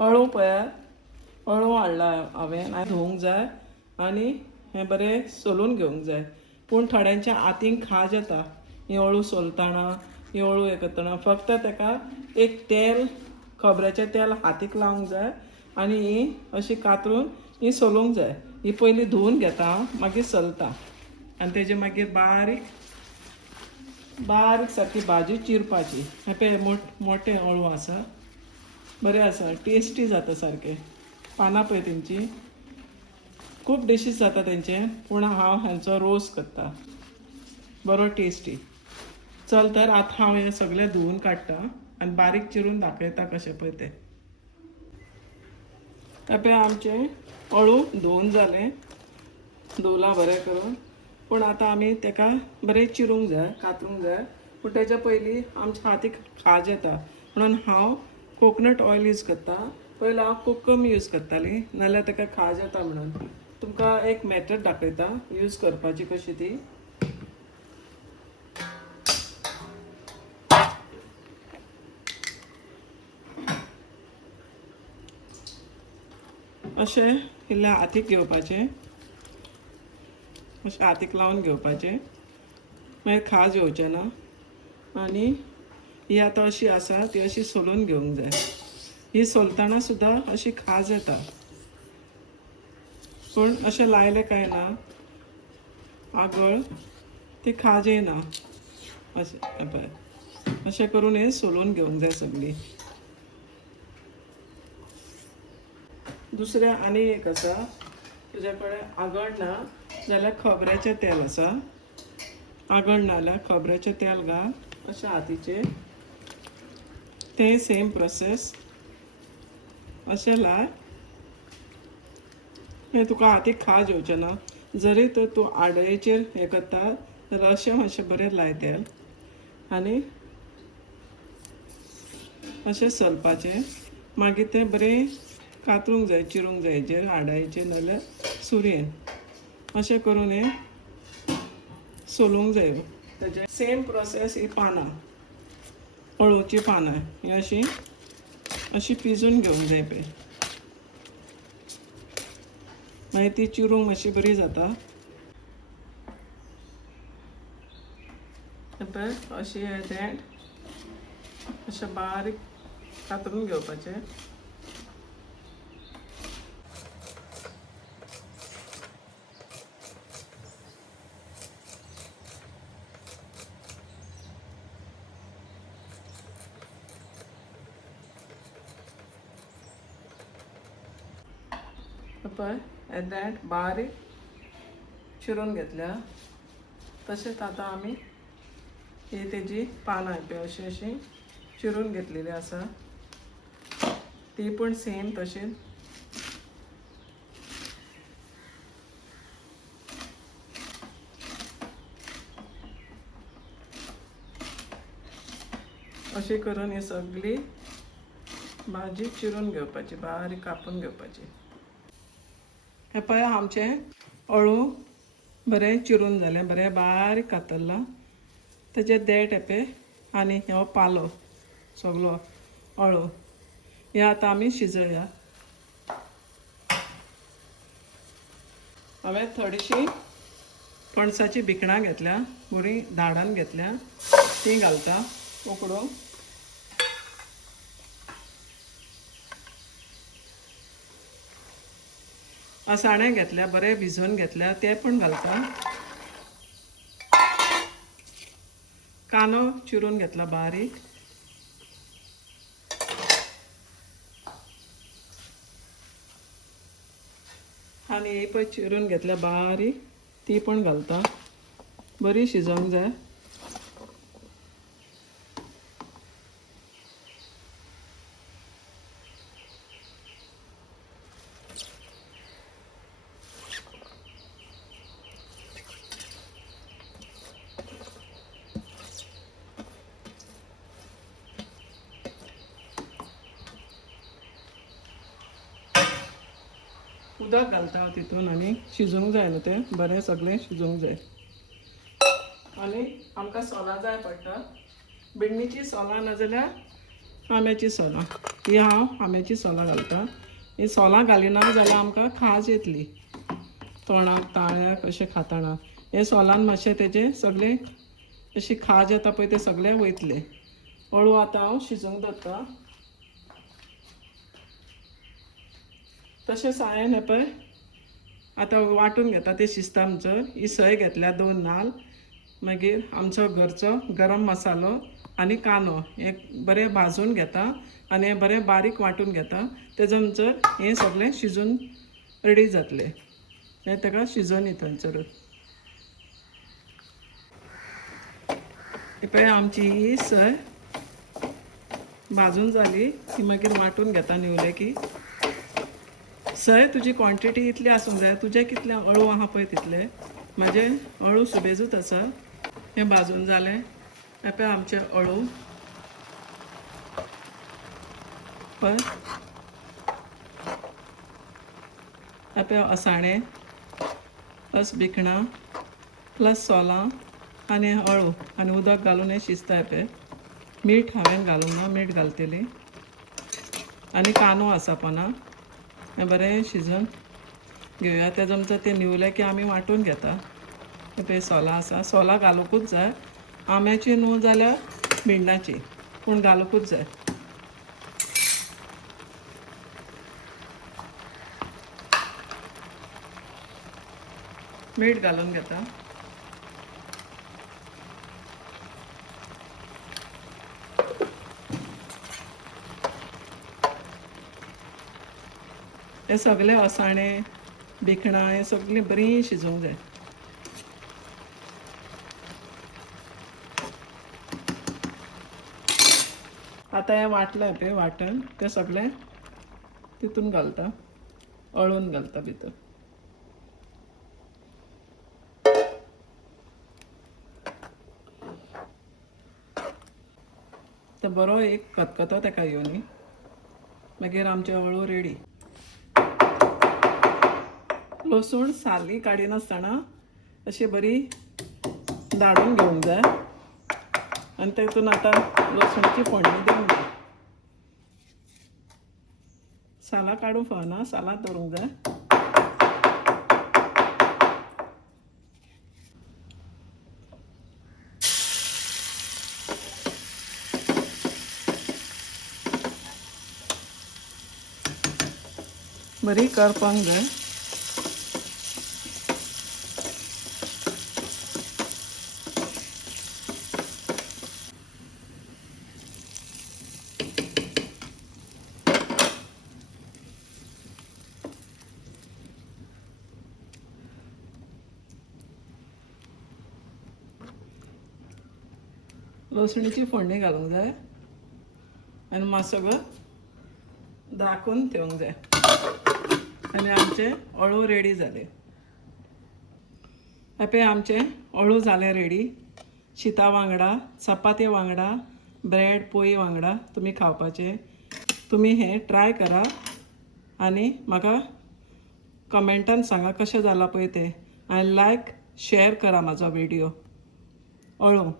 अळू पळयात अळू हाडला हांवें आनी धुवंक जाय आनी हें बरें सोलून घेवंक जाय. पूण थोड्यांच्या हातींक खाज येता ही अळू सोलतना ही अळू हें करतना. फक्त ताका एक तेल खोबऱ्याचें तेल हातीक लावंक जाय आनी ही अशी कातरून ही सोलूंक जाय. ही पयलीं धुवून घेता हांव मागीर सोलता आनी तेजे मागीर बारीक बारीक सारकी भाजी चिरपाची. हे पळय मोठे अळू आसा बरें आसा टेस्टी जाता सारके. पानां पळय तेंची खूब डिशीज जाता तेंचे पूण हांव हांचो रोस करता बरो टेस्टी. चल तर आतां हांव हें सगळें धुवून काडटा आनी बारीक चिरून दाखयता कशें पळय तें. पळय आमचें अळू धुवून जालें धुवलां बरें करून. पूण आतां आमी ताका बरें चिरूंक जाय कातरूंक जाय. पूण तेच्या पयलीं आमच्या हातीक खाज येता म्हणून हांव कोकोनट ऑयल यूज करता. पयलीं हांव कोकम यूज करतालीं नाल्यार ताका खाज येता म्हणून. तुमकां एक मॅथड दाखयता यूज करपाची कशी ती. अशें इल्लें हातीक घेवपाचें अशें हातीक लावन घेवपाचें मागीर खाज येवचें ना. आनी ही आतां अशी आसा ती अशी सोलून घेवंक जाय. ही सोलतना सुद्दां अशी खाज येता पूण अशें लायलें काय ना आगळ ती खाज येना. अशें पळय अशें करून हें सोलून घेवंक जाय सगळी. दुसरें आनी एक आसा तुज्या कडेन आगळ ना जाल्यार खोबऱ्याचें तेल आसा. आगळ ना जाल्यार खोबऱ्याचें तेल घाल अशें हातीचेर. तें सेम प्रोसेस अशें लाय. हें तुका हातीक खाज येवचें ना. जरी तर तूं आडयेचेर हें करता जाल्यार अशें मातशें बरें लाय तेल आनी अशें सोलपाचें. मागीर तें बरें कातरूंक जाय चिरूंक जाय हेजेर आडायेचेर नाल्यार सुरयेन. अशें करून हें सोलूंक जाय. तेजें सेम प्रोसेस ही पानां अळूची पानां ही अशी पिजून घेवंक जाय पळय. मागीर ती चिरूंक मातशी बरी जाता. पळय अशी हें अशें बारीक कातरून घेवपाचें. पळय येदेंट बारीक चिरून घेतल्या. तशेंच आतां आमी ही तेजी पानां पळय अशीं अशीं चिरून घेतलेलीं आसा ती पूण सेम तशीच अशी करून ही सगळी भाजी चिरून घेवपाची बारीक कापून घेवपाची. हे पळय आमचें अळू बरें चिरून जालें बरें बारीक कातरलां. तेजे देठ हे पळय आनी हो पालो सगळो अळू हे आतां आमी शिजोवया. हांवें थोडीशीं पणसाची भिकणां घेतल्या बरीं धाडान घेतल्या ती घालता उकडूंक. असाणें घेतल्या बरें भिजोवन घेतल्या ते पण घालता. कांदो चिरून घेतला बारीक आनी ही पळय चिरून घेतल्या बारीक ती पण घालता. बरी शिजोवंक जाय. उदक घालता हांव तितून आनी शिजोवंक जाय न्हू तें बरें सगळें शिजोवंक जाय. आनी आमकां सोलां जाय पडटा. बिंडीची सोलां नाजाल्यार आंब्याची सोलां ही हांव आंब्याची सोलां घालतां. ही सोलां घालिना जाल्यार आमकां खाज येतली तोंडाक ताळ्याक अशें खाताना. हे सोलान मातशें तेजें सगळें अशी खाज येता पळय तें सगळें वयतलें. हळू आतां हांव शिजोवंक दवरतां. तशेंच हांवें हें पळय आतां वांटून घेता तें शिजता आमचो. ही सय घेतल्या 2 नाल्ल, मागीर आमचो घरचो गरम मसालो आनी कांदो हे बरें भाजून घेता आनी हें बरें बारीक वांटून घेता. तेजो नंतर हें सगळें शिजून रेडी जातलें. हें ताका शिजोवन येता थंयसरूच. पळय आमची ही सय भाजून जाली ती मागीर वांटून घेता निवले की. सय तुजी क्वॉन्टिटी इतली आसूंक जाय, तुजें कितलें अळू आहा पळय तितलें. म्हाजें अळू सुबेजूच आसा. हें भाजून जालें. हें पळय आमचें अळू पळय. हें पळय असाणें प्लस भिकणां प्लस सोलां आनी अळू आनी उदक घालून हें शिजता. हें पळय मीठ हांवें घालूंक ना, मीठ घालतलीं आनी कांदो आसा पोंदा. हें बरें शिजोवन घेवया. तेजो नंतर तें निवलें की आमी वांटून घेता. हें पळय सोलां आसा, सोलां घालूंकूच जाय. आंब्याची न्हू जाल्यार भिंडाची, पूण घालूंकूच जाय. मीठ घालून घेता. हे सगळे असाणें भिकणां हें सगळीं बरीं शिजोवंक जाय. आतां हें वांटलें पळय वांटण तें सगळें तितून घालता, अळून घालता भितर. तें बरो एक खतखतो ताका येवनी मागीर आमचें अळू रेडी. लसूण साली काडिनासतना अशी बरी धाडून घेवंक जाय आनी तेतून आतां लसणाची फोडणी दिवंक जाय. सालां काडूंक फावना, सालांत दवरूंक जाय. बरी करपाक जाय. लसणीची फोडणी घालूंक जाय आनी मातसो धाकून ठेवंक जाय आनी आमचें अळू रेडी जालें. हें पळय आमचें अळू जालें रेडी. शिता वांगडा, चपाती वांगडा, ब्रेड पोळी वांगडा तुमी खावपाचें. तुमी हें ट्राय करा आनी म्हाका कमेंटान सांगा कशें जालां पळय तें. आनी लायक शेअर करा म्हाजो व्हिडियो. अळू